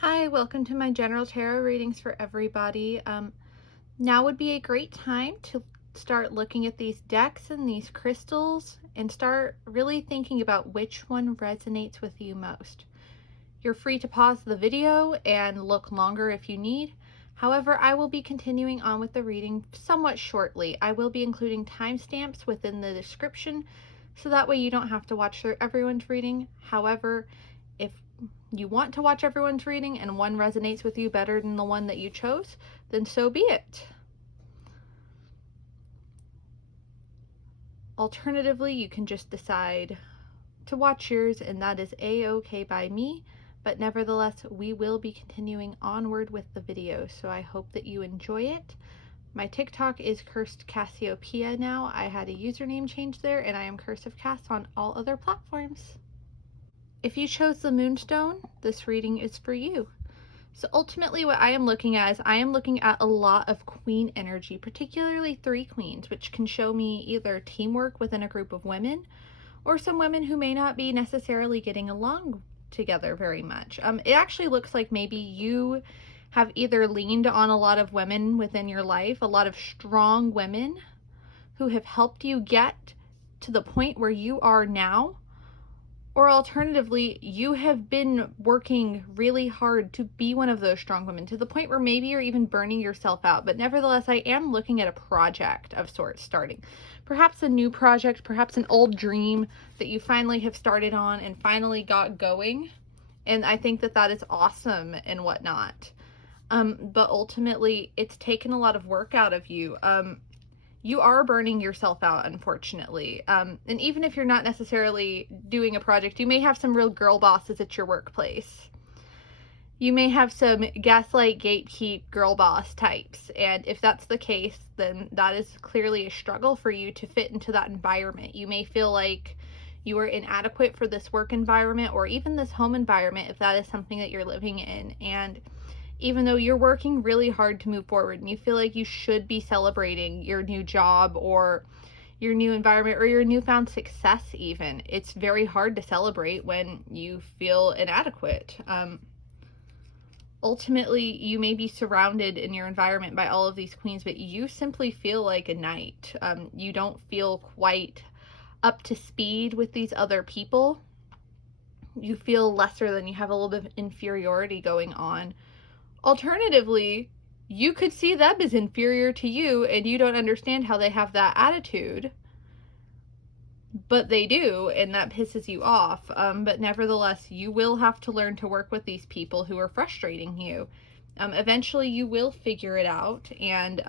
Hi, welcome to my general tarot readings for everybody. Now would be a great time to start looking at these decks and these crystals and start really thinking about which one resonates with you most. You're free to pause the video and look longer if you need. However, I will be continuing on with the reading somewhat shortly. I will be including timestamps within the description so that way you don't have to watch through everyone's reading. However, if you want to watch everyone's reading and one resonates with you better than the one that you chose, then so be it. Alternatively, you can just decide to watch yours, and that is a-okay by me, but nevertheless, we will be continuing onward with the video, so I hope that you enjoy it. My TikTok is Cursed Cassiopeia now. I had a username change there, and I am Cursive Cass on all other platforms. If you chose the Moonstone, this reading is for you. So ultimately what I am looking at is I am looking at a lot of queen energy, particularly 3 queens, which can show me either teamwork within a group of women or some women who may not be necessarily getting along together very much. It actually looks like maybe you have either leaned on a lot of women within your life, a lot of strong women who have helped you get to the point where you are now, or alternatively, you have been working really hard to be one of those strong women to the point where maybe you're even burning yourself out. But nevertheless, I am looking at a project of sorts starting. Perhaps a new project, perhaps an old dream that you finally have started on and finally got going. And I think that that is awesome and whatnot. But ultimately, it's taken a lot of work out of you. You are burning yourself out, unfortunately. And even if you're not necessarily doing a project, you may have some real girl bosses at your workplace. You may have some gaslight, gatekeep, girl boss types. And if that's the case, then that is clearly a struggle for you to fit into that environment. You may feel like you are inadequate for this work environment or even this home environment if that is something that you're living in. And even though you're working really hard to move forward and you feel like you should be celebrating your new job or your new environment or your newfound success even, it's very hard to celebrate when you feel inadequate. Ultimately, you may be surrounded in your environment by all of these queens, but you simply feel like a knight. You don't feel quite up to speed with these other people. You feel lesser than, you have a little bit of inferiority going on. Alternatively, you could see them as inferior to you and you don't understand how they have that attitude, but they do, and that pisses you off. But nevertheless, you will have to learn to work with these people who are frustrating you. Eventually, you will figure it out, and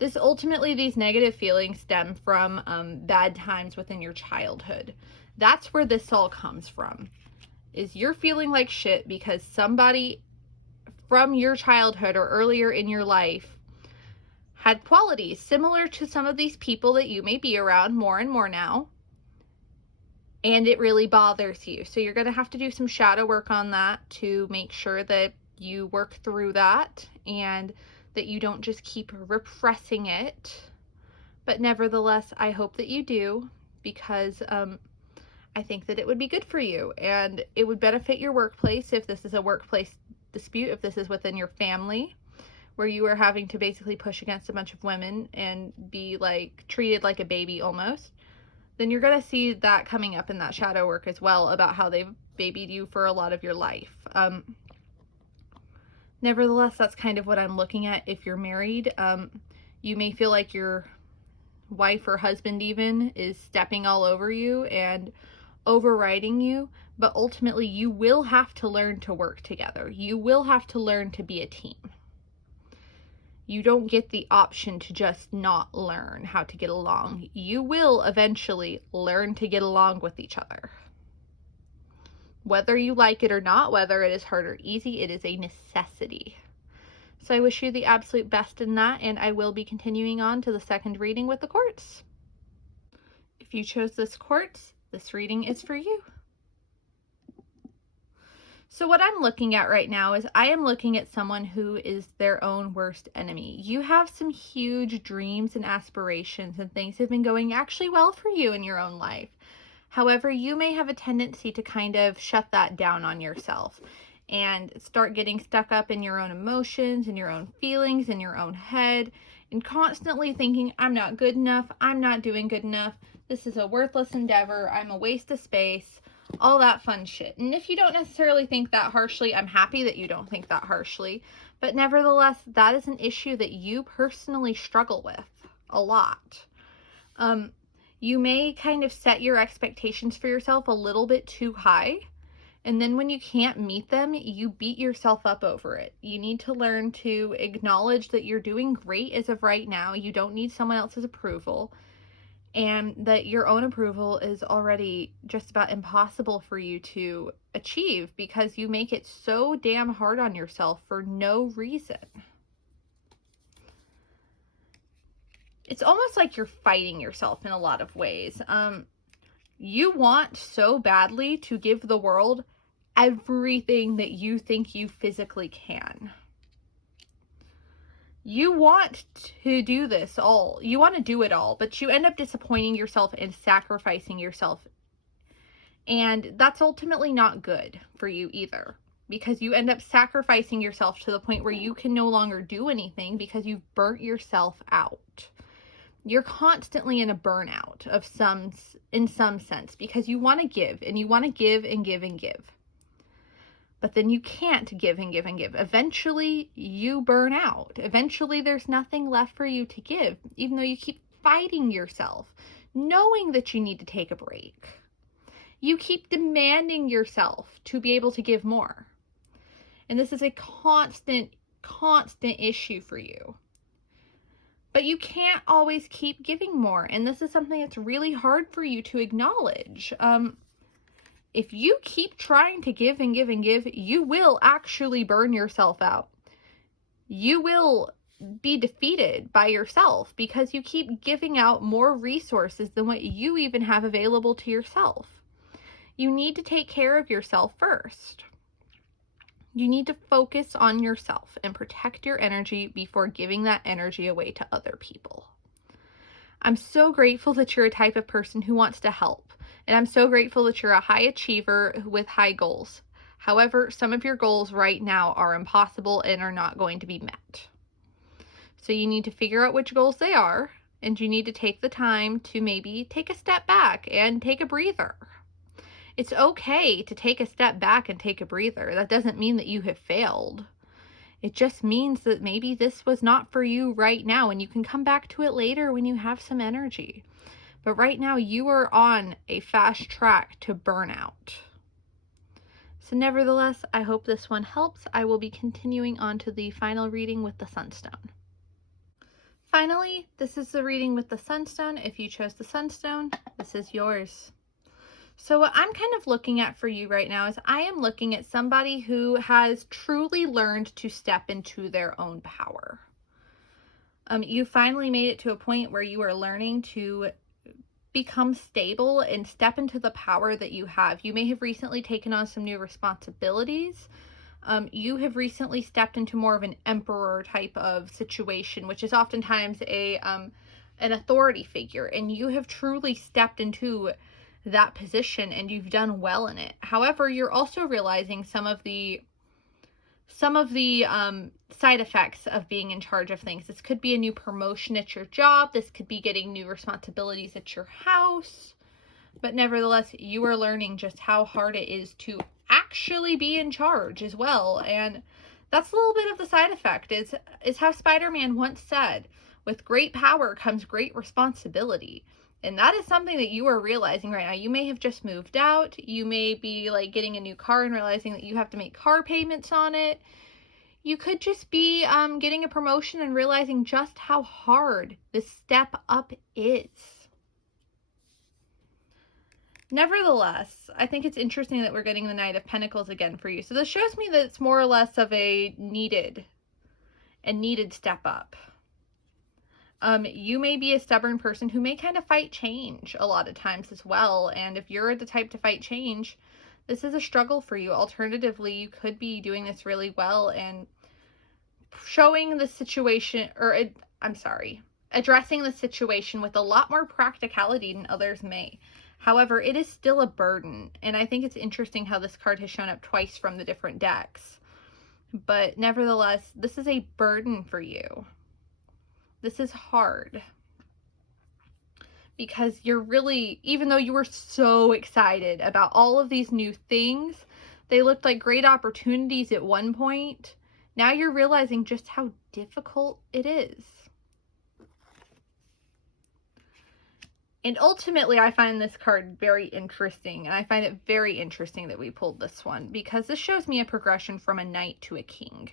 these negative feelings stem from bad times within your childhood. That's where this all comes from, is you're feeling like shit because somebody from your childhood or earlier in your life had qualities similar to some of these people that you may be around more and more now, and it really bothers you. So you're going to have to do some shadow work on that to make sure that you work through that and that you don't just keep repressing it. But nevertheless, I hope that you do, because I think that it would be good for you and it would benefit your workplace if this is a workplace dispute, if this is within your family where you are having to basically push against a bunch of women and be like treated like a baby almost, then you're going to see that coming up in that shadow work as well, about how they've babied you for a lot of your life. Nevertheless, that's kind of what I'm looking at. If you're married, you may feel like your wife or husband even is stepping all over you and overriding you, but ultimately you will have to learn to work together. You will have to learn to be a team. You don't get the option to just not learn how to get along. You will eventually learn to get along with each other. Whether you like it or not, whether it is hard or easy, it is a necessity. So I wish you the absolute best in that, and I will be continuing on to the second reading with the Quartz. If you chose this Quartz, this reading is for you. So what I'm looking at right now is I am looking at someone who is their own worst enemy. You have some huge dreams and aspirations, and things have been going actually well for you in your own life. However, you may have a tendency to kind of shut that down on yourself and start getting stuck up in your own emotions and your own feelings in your own head and constantly thinking, I'm not good enough, I'm not doing good enough, this is a worthless endeavor, I'm a waste of space, all that fun shit. And if you don't necessarily think that harshly, I'm happy that you don't think that harshly, but nevertheless, that is an issue that you personally struggle with a lot. You may kind of set your expectations for yourself a little bit too high, and then when you can't meet them, you beat yourself up over it. You need to learn to acknowledge that you're doing great as of right now. You don't need someone else's approval, and that your own approval is already just about impossible for you to achieve because you make it so damn hard on yourself for no reason. It's almost like you're fighting yourself in a lot of ways. You want so badly to give the world everything that you think you physically can. You want to do this all. You want to do it all, but you end up disappointing yourself and sacrificing yourself. And that's ultimately not good for you either, because you end up sacrificing yourself to the point where you can no longer do anything because you've burnt yourself out. You're constantly in a burnout in some sense, because you want to give and you want to give and give and give. But then you can't give and give and give. Eventually you burn out. Eventually there's nothing left for you to give, even though you keep fighting yourself, knowing that you need to take a break. You keep demanding yourself to be able to give more. And this is a constant issue for you. But you can't always keep giving more. And this is something that's really hard for you to acknowledge. If you keep trying to give and give and give, you will actually burn yourself out. You will be defeated by yourself because you keep giving out more resources than what you even have available to yourself. You need to take care of yourself first. You need to focus on yourself and protect your energy before giving that energy away to other people. I'm so grateful that you're a type of person who wants to help. And I'm so grateful that you're a high achiever with high goals. However, some of your goals right now are impossible and are not going to be met. So you need to figure out which goals they are, and you need to take the time to maybe take a step back and take a breather. It's okay to take a step back and take a breather. That doesn't mean that you have failed. It just means that maybe this was not for you right now, and you can come back to it later when you have some energy. But right now you are on a fast track to burnout. So nevertheless, I hope this one helps. I will be continuing on to the final reading with the Sunstone. Finally, this is the reading with the Sunstone. If you chose the Sunstone, this is yours. So what I'm kind of looking at for you right now is I am looking at somebody who has truly learned to step into their own power. You finally made it to a point where you are learning to become stable and step into the power that you have. You may have recently taken on some new responsibilities. You have recently stepped into more of an emperor type of situation, which is oftentimes an authority figure, and you have truly stepped into that position and you've done well in it. However, you're also realizing some of the side effects of being in charge of things. This could be a new promotion at your job. This could be getting new responsibilities at your house. But nevertheless, you are learning just how hard it is to actually be in charge as well. And that's a little bit of the side effect. Is how Spider-Man once said, with great power comes great responsibility. And that is something that you are realizing right now. You may have just moved out. You may be like getting a new car and realizing that you have to make car payments on it. You could just be getting a promotion and realizing just how hard this step up is. Nevertheless, I think it's interesting that we're getting the Knight of Pentacles again for you. So this shows me that it's more or less of a needed step up. You may be a stubborn person who may kind of fight change a lot of times as well. And if you're the type to fight change, this is a struggle for you. Alternatively, you could be doing this really well and showing the situation, addressing the situation with a lot more practicality than others may. However, it is still a burden, and I think it's interesting how this card has shown up twice from the different decks. But nevertheless, this is a burden for you. This is hard. Because you're really, even though you were so excited about all of these new things, they looked like great opportunities at one point. Now you're realizing just how difficult it is. And ultimately, I find this card very interesting, and I find it very interesting that we pulled this one, because this shows me a progression from a knight to a king.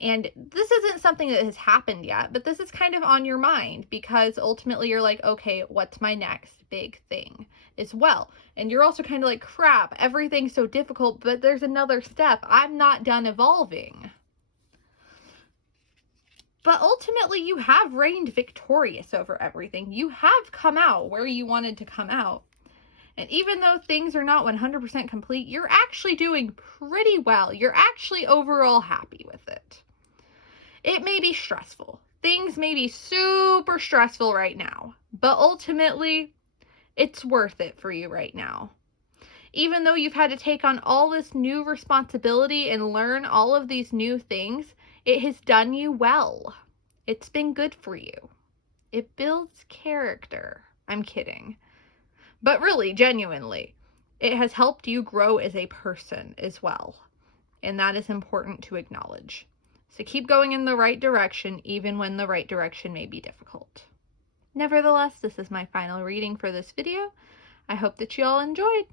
And this isn't something that has happened yet, but this is kind of on your mind, because ultimately you're like, okay, what's my next big thing as well? And you're also kind of like, crap, everything's so difficult, but there's another step. I'm not done evolving. But ultimately, you have reigned victorious over everything. You have come out where you wanted to come out. And even though things are not 100% complete, you're actually doing pretty well. You're actually overall happy with it. It may be stressful. Things may be super stressful right now. But ultimately, it's worth it for you right now. Even though you've had to take on all this new responsibility and learn all of these new things, it has done you well. It's been good for you. It builds character. I'm kidding. But really, genuinely, it has helped you grow as a person as well. And that is important to acknowledge. So keep going in the right direction, even when the right direction may be difficult. Nevertheless, this is my final reading for this video. I hope that you all enjoyed.